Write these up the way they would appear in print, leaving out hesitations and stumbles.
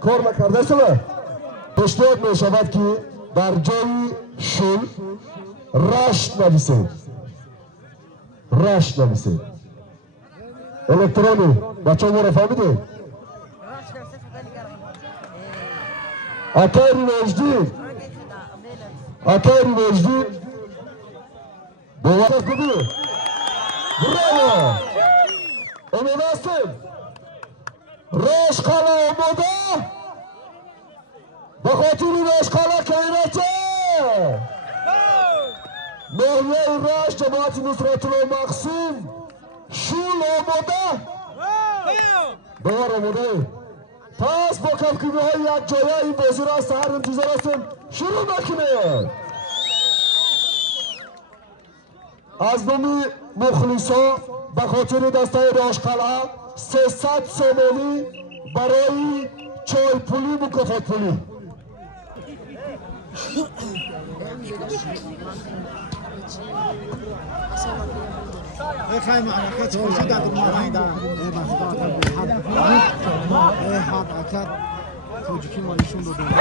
کار نکرده شده پیشنهاد می شود که در جای شل رشت نویسید. رشت نویسید. الکترونی بچه ها رو فهمیده؟ اکای وجدی اکای وجدی باور کنید. براو امید هستیم رشقالا آماده به خاطر رشقالا کهیرچه نحیه رشت جماعت نصرت الله مقسوم شول آماده دوار آماده پس با کمکیمی های یک جایه این بازی را سهر انتظار هستیم شروع نکنید. از نومی مخلصا به خاطر دسته راشقلعه 300 سومانی برای چای پولی مکافات پولی. خیلی معرکت خوشی در درمانی در حد اکد توجیکی مالیشون رو دارم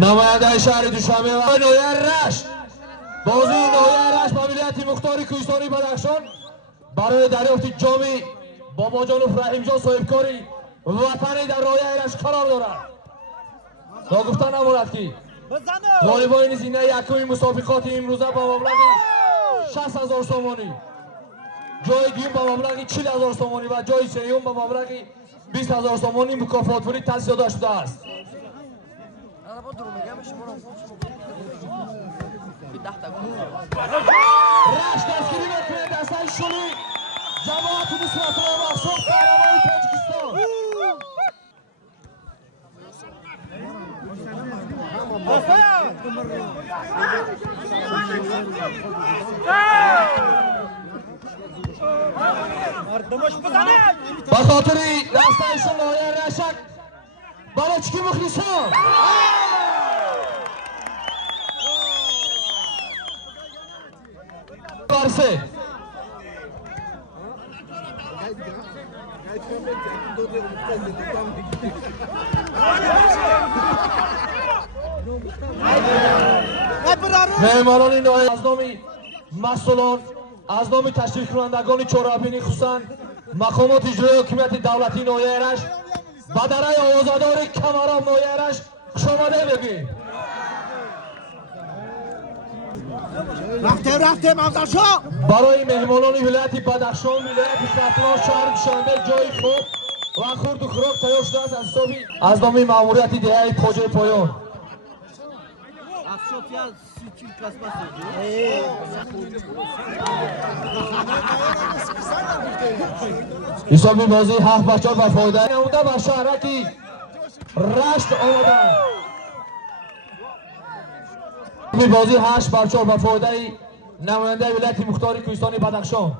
نماینده شهر دوشنبه و نویر رشت بازی نویر رشت ماموریت مختار کوهستانی بدخشان برای دریافت جام بابا جان و رحیم جان صاحبکاری وطنی در رایه رشت قرار دارد. ناگفته نماند که غالبان زینه یکمی مسابقات امروزه با مبلغ 60,000 سومانی، جای دوم با مبلغ 40,000 سومانی و جای سوم با مبلغ 20,000 سومانی مکافات پولی تصدیق داده شده است. رشت دستگیری میکنه دستای شلی جماعت نصرت الله مقسوم قهرمان تاجیکستان. به خاطر دستایشون لایه رشک برای چکی مخلصان برسه مهمانان نوعی از نام مسئولان از نام تشریف کنندگان چهاررهبینی خصوصا مقامات اجرایی حکومت دولتی نوعی رشت به درای آوازه‌دار کمرام نوعی رشت خوش آمده بگید. رفتیم افضل شاه برای مهمانان ولایت بدخشان ولایت سرطنان شهر دوشنبه جای خوب و خورد و خوراک تیار شده است از حسابی از نام ماموریت دهه پاجه پایان حسابی بازی 7 بچه به فایده نموده به شهرکی رشت آمدن. بازی 8 بچه به فایده نماینده ولایت مختار کوهستانی بدخشان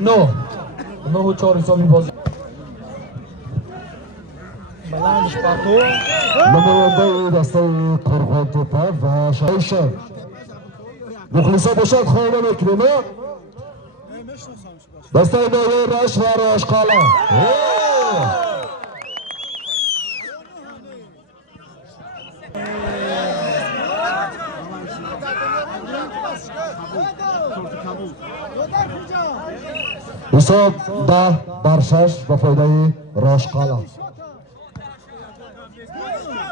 9 حسابی بازی نماینده دسته قرغان توپه و شایشه مخلصا باشد خانه میکنیم دسته نویر رشت و راشقالا حساب 10 بر 6 به فایده راشقالا.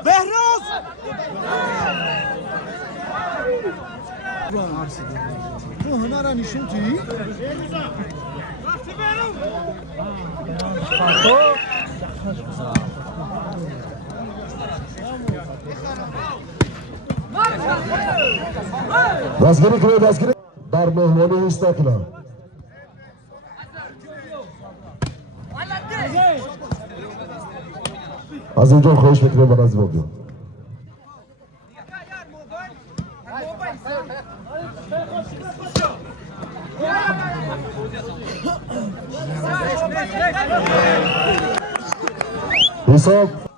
بهروز تو هنر نشون توی دستگیری کنید دستگیری در مهمانی ایستا کنم از اینجا خواهش میکنم من از بابیو حساب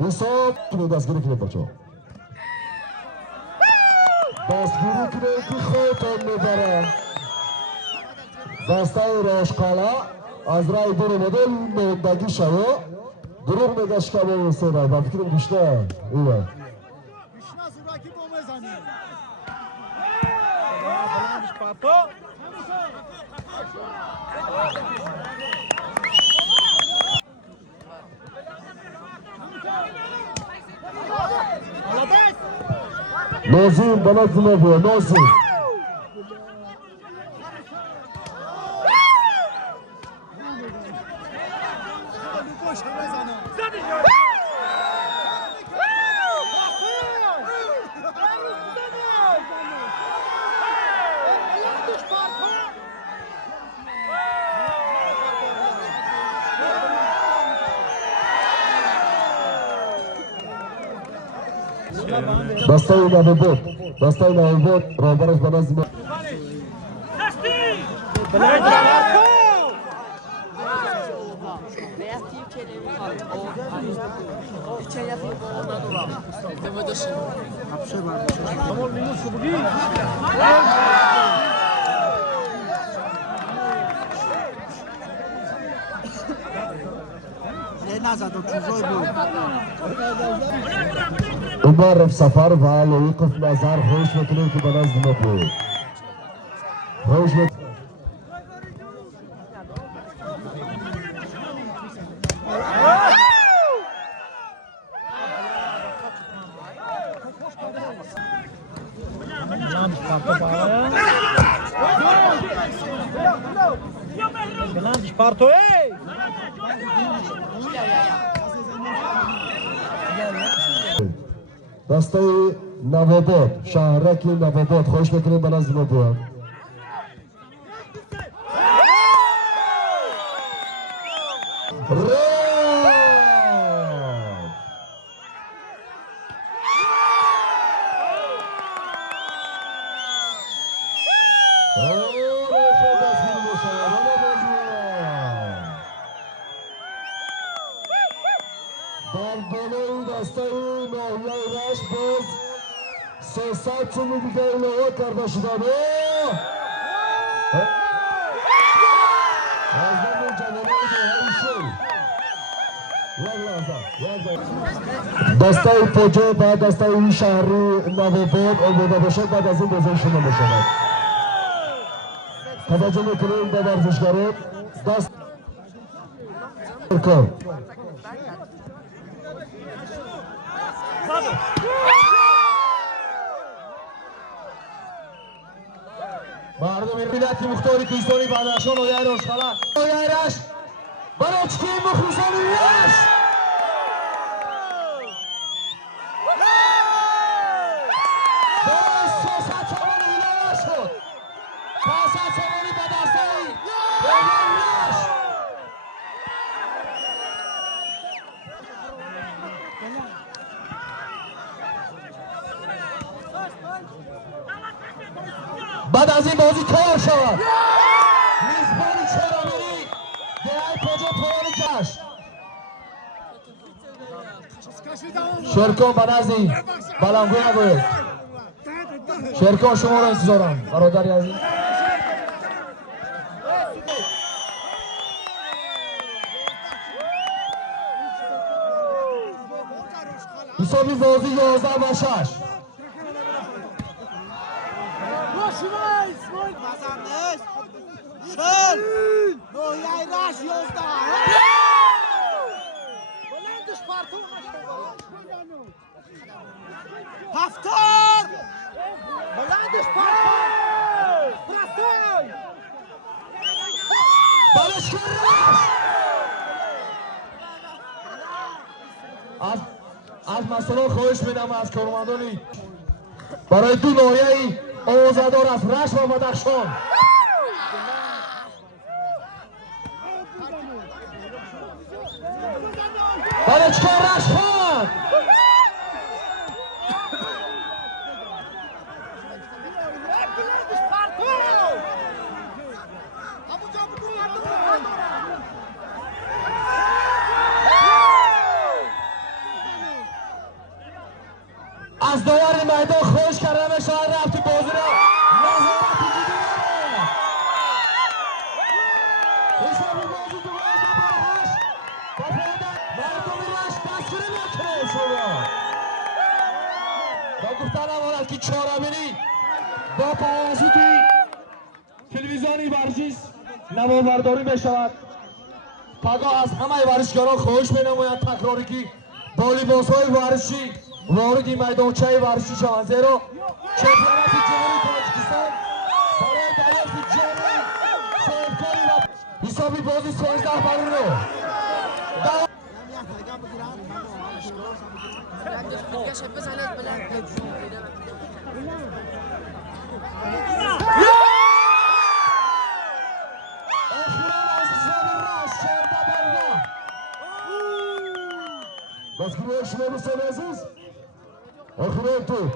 حساب کنه دستگیری کنه بچه دستگیری کنه که خودتان میبره دسته راشقالا از رای دور مدل مهندگی شوه دروغ میگه شکمه میسته رای با فکرم بیشتر ایوه بیشتر زورکی با میزنی نازیم بلد نبوه نازیم دسته نوبود دسته نوبود رابرش به نظم عمر رفت سفر و يقف نظر خوش میکنیم که به نظم بود خوش میکنیم دسته نواباد شهرک نواباد خوش میکنیم به نظم بود ساعت چون دیگه ایلوه کرده شدن از نمون جوانه دسته پوجه بعد دسته این شهری نواباد آماده باشد بعد از این بزرگ شما بشود توجه میکنیم به ورزشگران دست کن مردم ملت مختار کوهستانی بدخشان و یه رشخلا و یه رش برای چکی مخلصان رش برای سیاست چمان ایلانه شد سیاست چمانی بدخشانی و یه رش بعد از این بازی کار شود میزبانی چرامری دهی کجا پرانی کش شرکان به نزدی بلنگوی نگوید شرکان شما را انتظارم برادری عزیز حسابی بازی 11-6 شل نویه رش 11 بلندش پرتون هفتار بلندش پرتون پرستای بالش کرش از مسئولان خواهش میدم از کارمندانی برای دو ناحیه آزادار از رشت و بدخشان برای چکار رشت خان از داور میدان خواهش کردم شاید رفتی بازی را نظارت جدی نمونه حسابی بازی 2-8 با فایده مردم رشت دستگیری نکنه شما با گفتن امانت که چهارمینی با توسط تلویزیونی ورزش نمابرداری بشود پگاه از همه ورزشکاران خواهش می‌نماید تکراری که با لباس‌های ورزشی وارد میدانچه ورزشی شوند زیرا چمپیونات جهانی تاجیکستان برای دریافت جام صاحبکاری و حسابی بازی 13 برابر بازیکن شما دوستان عزیز آخرین تو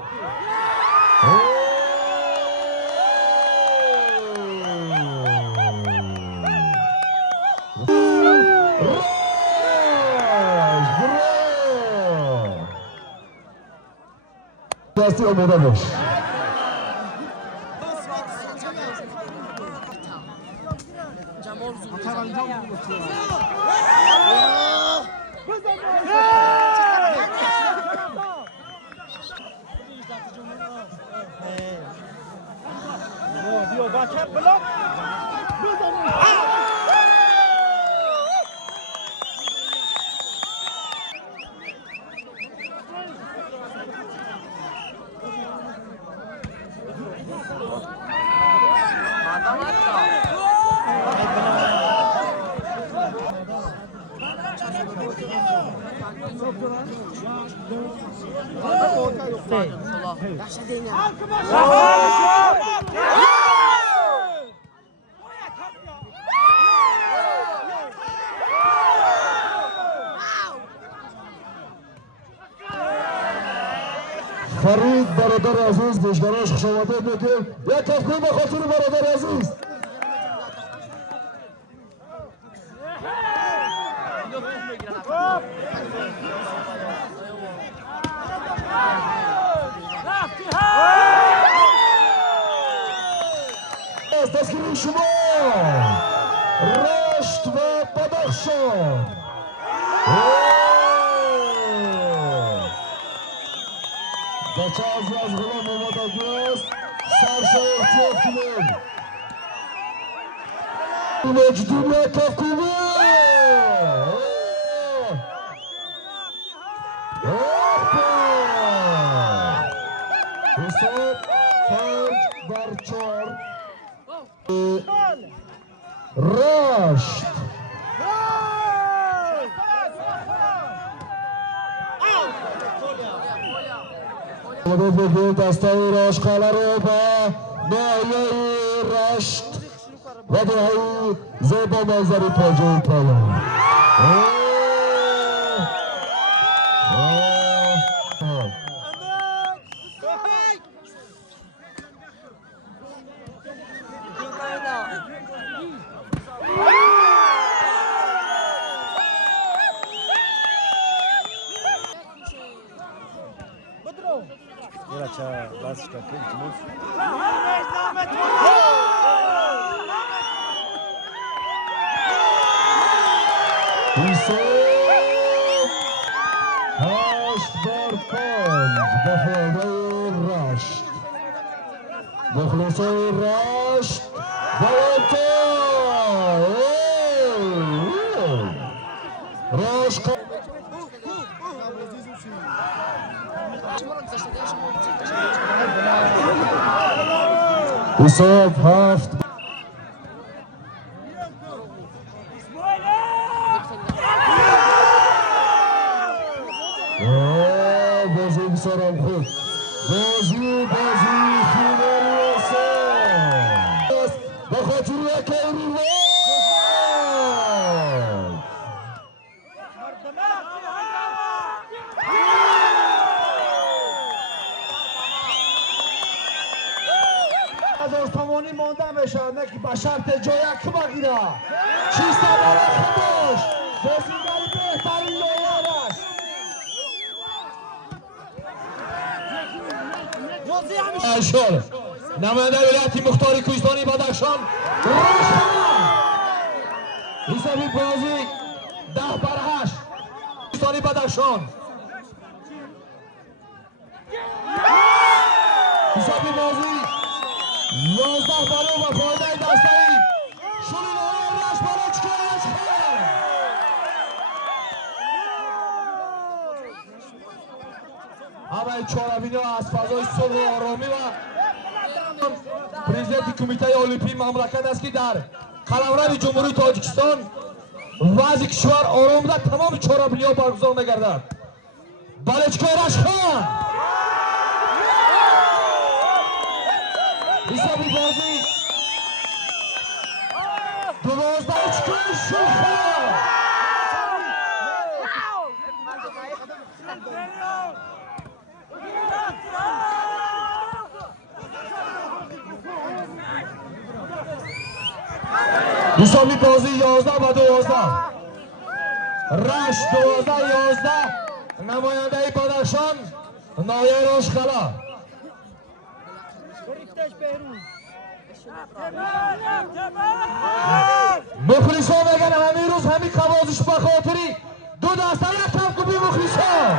دستی آماده باش فرید برادر عزیز دیشگراش خوش آمده میگه یک کفکوی به خاطر برادر عزیز از دستگیری شما رشت و بدخشان بچه از غلام محمد عبدالعز سرشا احتیاط کنید مجدوم کفکوبه حساب 5-4 رشت بگید دستای رشتخاله رو با ناحیه رشت و دهی زیبا منظری پاجه پایان مخلصای رشت بالانتا رشت حساب 7 Oh بسیارم خوب بازی خیلی است به خاطر یک ایران از استوانی مانده میشن نه که به شرط جای یک بگیره چیست برای خودش بازیگر بهترین لایرش اشار نماینده ولایت مختار کوهستانی بدخشان حسابی بازی 10-8 کوهستانی بدخشان حسابی بازی 11 و فایده دستایی شروع رش برای چکارش همه چهاربینی ها از فضای صلح و آرامی و پرزیدنت کمیته المپیک مملکت است که در قلمرو جمهوری تاجیکستان وضع کشور آرام در تمام چهاربینی ها برگزار می‌گردد. بالچکارش خان حسابی بازی 12 حسابی بازی 11 و 12 رش 12-11 نماینده بدخشان نایه روشخلا مخلصا میگن همین روز همین قوازش به خاطری 2 دسته یک کم کوبی مخلصا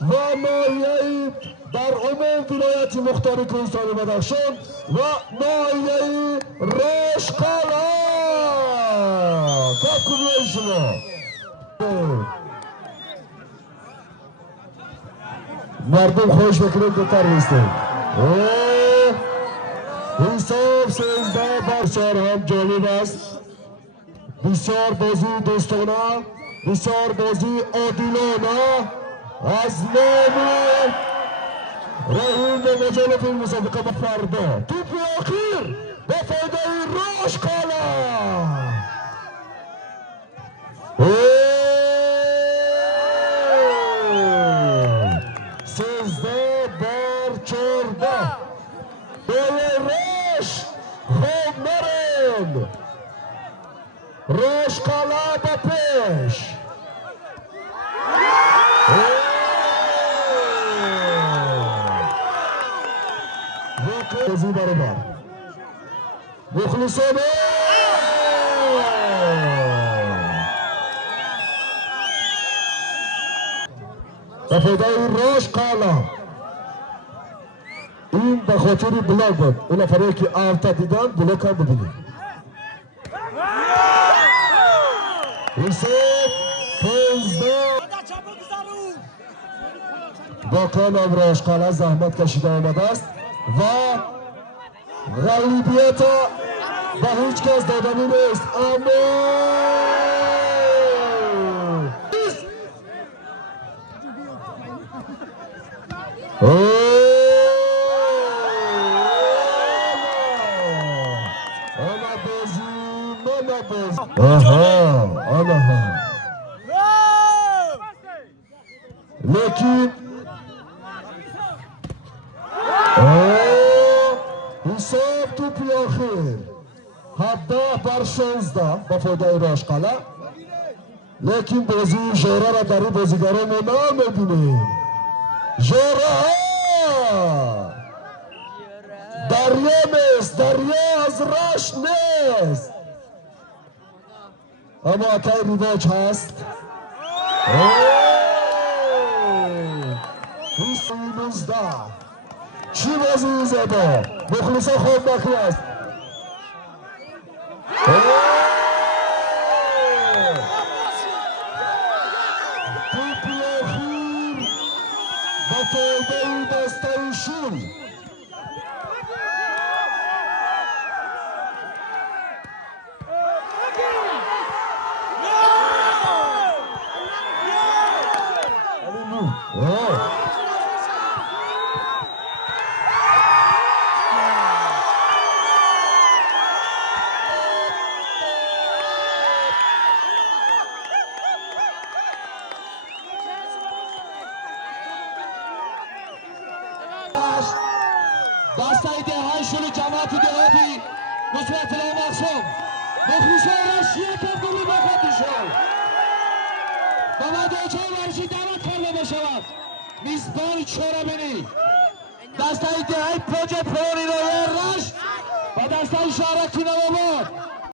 و نایه در عموم ولایت مختار کوهستان بدخشان و نایه رشقلا کف کنید شما مردم خوش بکنید دوتر نیستید حساب 13 بسیار هم جالب است بسیار بازی دوستانه بسیار بازی عادلانه از نام رحیم و مجال فیلم مسابقه با فردا توپ آخر با فایده رشقلا 13 بار 14 رش خمرن رشقلا با پیش بازی برابر مخلصانه به فایده رشقلا این به خاطر بلاک بود اون نفرهایی که آفتا دیدن بلاک هم ببینید حساب 15 با کانم رشقلا زحمت کشیده آمده است و غلیبیت به هیچ کس دادنی نیست اما لیکن حساب توپی آخر 17-16 با فایده رشقلا لیکن بازی ژوره را در این بازیگران ما نمیبینیم ژوره ها دریا نیست دریا از رش نیست اما اکای ریواج هست 19 چی بازی زبا مخلصا خود بخی است توپی آخیر با فایده دسته شول دستای دههای شل جماعت دهاتی نصرت الله مقسوم مخلصان رش یک گلی به خودشون و مدوچه ورشی دعوت کرده بشود میزبان چورمینی دستای دههای پوج پرونی روی رش و دستای شارکی نواباد